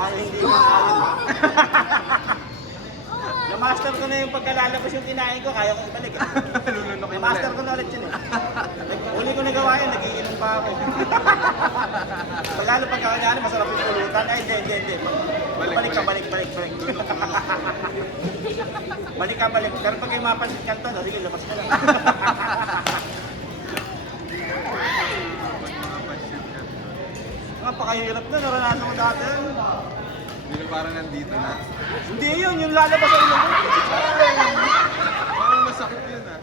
Paano hindi mo naayos? Na-master ko na yung pagkalalabas yung kinain ko, kaya ko ibalik. Lulunok yung Na-master ko na ulit yun eh. Uli ko nagawa yun, nagiinom pa ako. Pagkalo pagkakanyari, masarap yung pulutan. Ay, hindi. Balik ka. Balik ka. Pero pag yung mapansin ka to, sige, labas ka lang. Napakahirap na, naranasan ko dati. Hindi parang nandito na. Hindi yun, yung lalabas sa ilong mo. Parang masakit yun ah.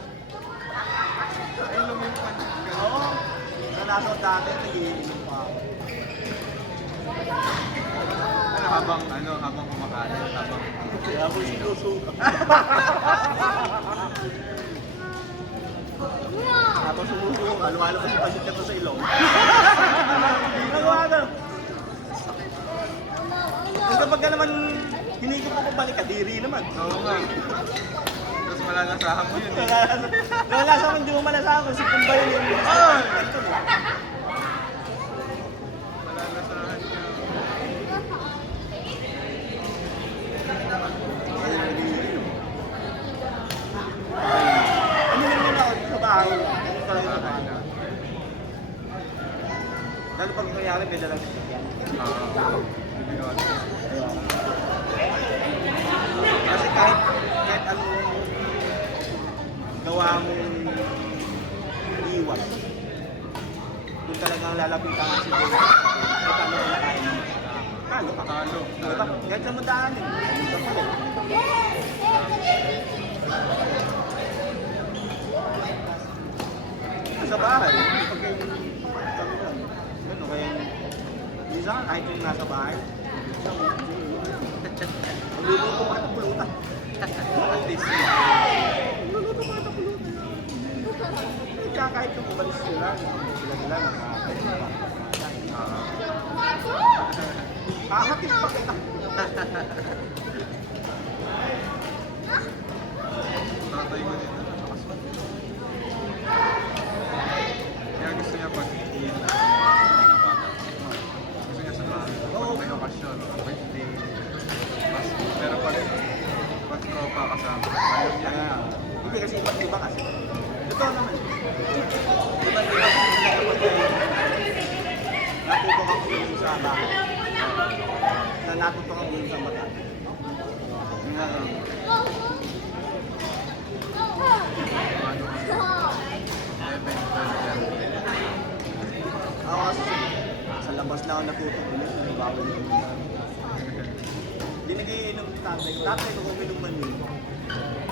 Sa ilong yung pansit ka. Oo. Naranasan ko dati, nagiinom pa ako. Habang kumakain, Kaya ako sinusuka. Habang sumusuka, lumalabas yung pansit ka to sa ilong. Nagawa na. Ang kapag ka naman hinigop mo pabalik, kadiri naman. Oo nga. Tapos malalasahan mo yun eh. Nalalasan mo, hindi mo malasahan kung sipon ba yun yung ganito mo. Malalasahan niya. Ano naman ako sa bahay? Lalo pag nangyari, may dalang sasakyan. Kasi kahit ano gawa mong iwas, kung talagang lalapitan ka si Dave, kung paano ka nakain mo. Talo ka. Diba? Kahit sa mundaan eh. Ito pa rin. Sa bahay, pag kayo kami lang. Ano kaya minsan kahit yung nasa bahay, magluluto ka ng pulutan. At least, magluluto ka ng pulutan. Kaya kahit yung umalis sila nakakain pa. Hahatid pa kita. Tatay ko din. Kaya gusto niya pag iin na gusto niya sa bahay. Pag may okasyon, birthday, Pasko. Pero pag tropa kasama, ayaw niya. Hindi kasi iba kasi. Totoo naman. Iba kasi natuto kang ulit sa bahay. Na natuto kang ulit sa mata. Ako kasi sa labas na ako natuto ulit. Bawal yung hindi nag-iinom ni tatay. Tatay ko kung inuman yun.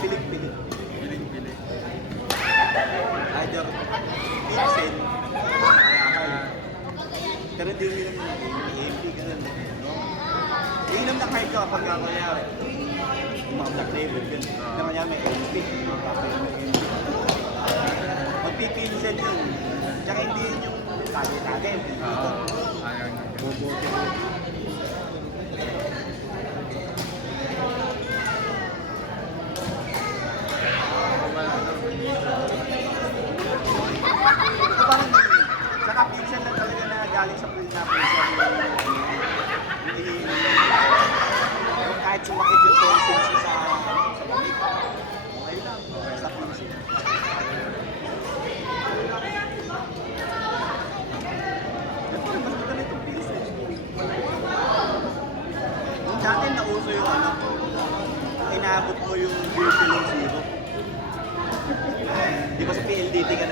Pilig-pilig. Piling-piling. Either Pilsen, pero hindi inom na AMP, gano'n. Inom na kahit ka kapag nangyayari. Yung mga black label, gano'n. Kaya may AMP, mga kapag may AMP. Magpipilsen yun. Tsaka hindi yun yung tagay-tagay. Ayaw niya. Bobote. Ito parang saka pinsan lang talaga na galing sa pool na pinsan yung kahit sumakit yung tonsils sa balik. Okay lang, sa pinsan. Mas maganda itong pinsan. Yung dati nauso yung inaabot mo yung beer below zero. Di ba sa PLDT ka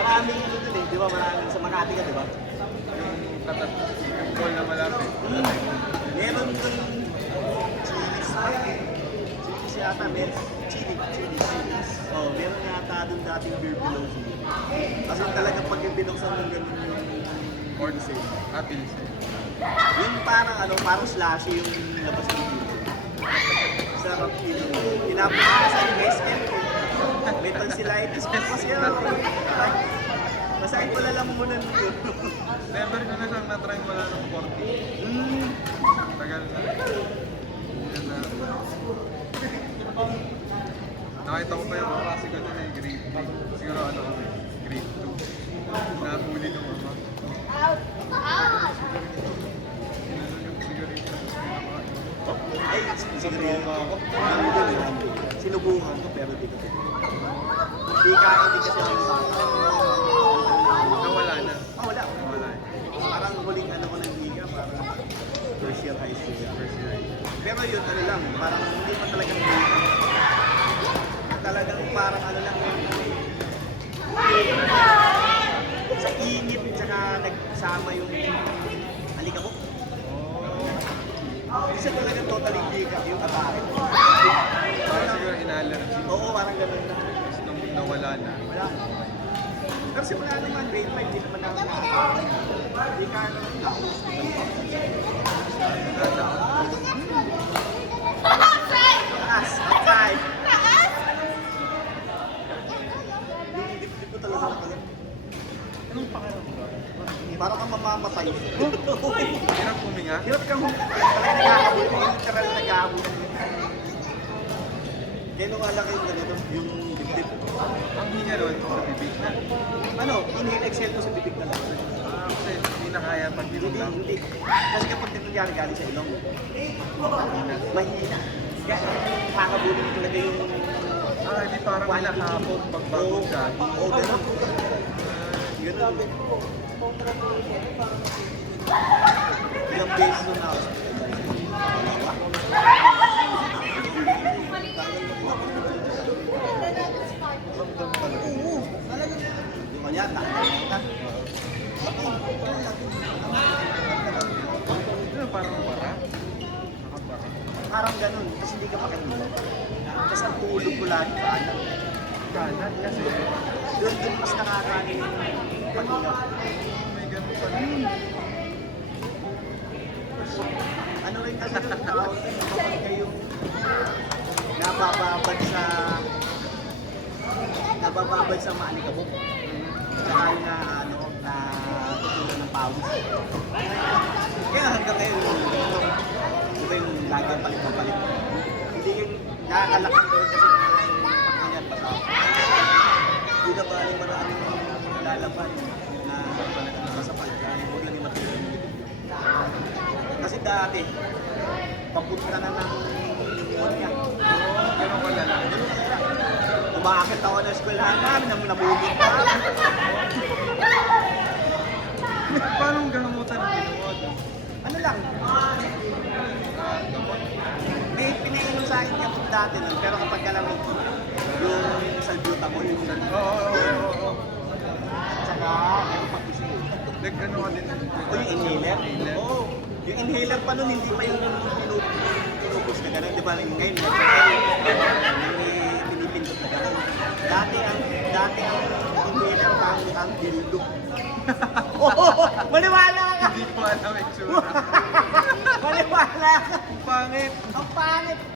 maraming ano dun eh, di ba? Maraming sa Makati ka, di ba? Yung call na malapit. Meron dun Chili's yata, Chili's. Oh, meron yata dun dating beer below zero. Kasi talagang pag yung binuksan mo ganun yung Pilsen. Pilsen. yung parang slushy yung labas ng dito. Sarap yun. Pinapunta ka sa SM. May tonsillitis ko kasi masakit pala lang muna nito. Never ko na siyang na-try wala ng 40. Tagal na. Yan na. Nakita ko pa yung klase ko na yung grade 3. Siguro grade 2. Nahuli ng mama. sigarilyo ako. Sinubukan ko pero di ko tinubukan. Hindi kasi ako Nawala na. wala. Nawala. Parang huling ano ko ng liga, parang first year high school. First year. Pero yun, ano lang, parang hindi pa talagang liga. Talagang parang ano lang, sa init, tsaka nagsama yung alikabok. Isa talagang totally liga, yung atake. Parang siguro in-allergy. Oo, parang ganun na. Tapos nung nawala na. Wala. Pero simula naman, grade 5, di naman ako na. Hindi ka naman na. Taas, outside. Yung dip-dip ko talaga nakalit. Anong pakiramdam? Parang kang mamamatay. Hirap huminga? Hirap kang talaga naghahabol. Yung literal na naghahabol. Kaya nung alaki yung ganito, yung dip-dip. Ang hinga nun sa bibig na. Ano, inhale, exhale ko sa bibig na lang. Kasi hindi na kaya pag biniglang. Hindi. Kasi kapag nangyari galing sa ilong, mahina. Kaya kakabulin ko talaga yung... Hindi parang nakahapon pag bagong gabi. Oo, gano'n. Gano'n. Ilang beses doon na hospital. Ramdam talaga. Oo. Yung kanya, takot na. Ano, parang wara? Nakabara. Parang ganun, kasi hindi ka makatulog. Kasi ang tulog ko lagi kanan. Kanan kasi. Doon mas nakakanin yung pag-iyak. May ganun pala. Ano rin kasi yung tao, kapag kayong nabababad sa maalikabok. Tsaka yung na tutulan ng pawis. Kaya hanggang ngayon, diba yung lagi ang palit-palit. Hindi yung nakakalaki ko kasi pagkanyan pa sa hindi na bali maraming lalaban na talagang masasapal kaya huwag lang yung matulog. Kasi dati, papunta na ng pneumonia. Ganun pala lang. Umakit ako ng eskwelahan namin, namumit pa. Paano ang ganamutan ng ginawa? Ano lang, may pinainom sa akin yung dati nun, pero kapag ka lang yung salbutamol, yung Oo. at saka yung pag-isip. Nag-ano ka din? O yung inhaler? Oo. Yung inhaler pa nun, hindi pa yung tinubos na gano'n. Di ba ngayon, may pinipindot na gano'n. Dati ang inhaler ang dildo. Oo, maniwala ka! Hindi ko alam yung tsura.